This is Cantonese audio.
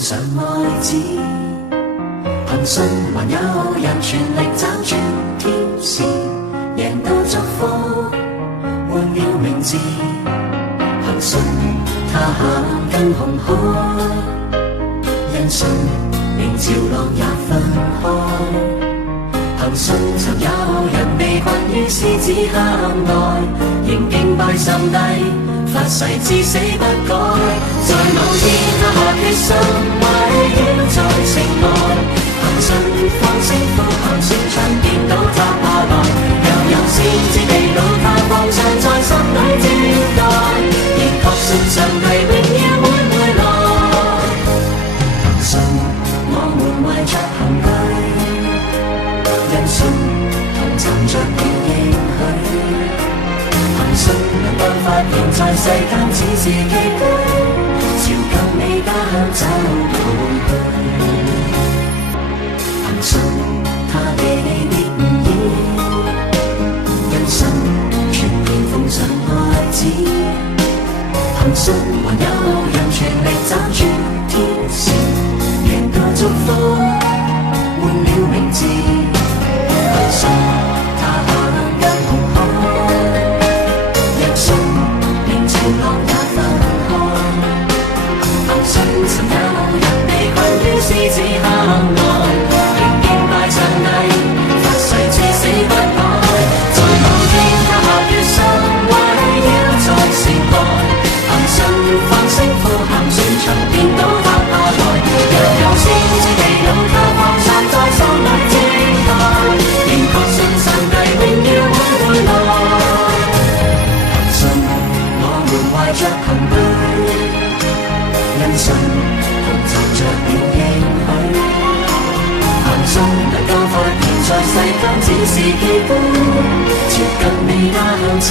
上愛子，憑信還有人全力找轉天使，贏到祝福換了名字，憑信他行更紅海，因信連潮浪也分開，憑信曾有人被困於獅子坑內，仍敬拜上帝，發誓至死不改，在某天他下決心圍繞在城內，憑信放聲呼喊，宣唱見到他下來，又有先知地老他放上在心裏招待，亦確信上帝永遠會回來，憑信我們為着憑據，因信同尋着了應許，憑信能夠發現在世間只是寄居，朝更美家鄉走過去，憑信他離你別誤意，因信全然奉上愛子，憑信還有人全力找轉天使，贏到祝福換了名字，憑信他行更紅海，因信連潮浪也分開，憑信曾有人被困於獅子坑內，仍敬拜上帝，發誓至死不改，在某天他下決心圍繞在城內，憑信放聲呼喊，宣唱見到他下來，若有先知地老他放散在心裏靜待，仍確信上帝永遠會回來，憑信我們懷着憑據，因信同尋着了應許，憑信能夠發現在世間只是寄居，朝更美家鄉走。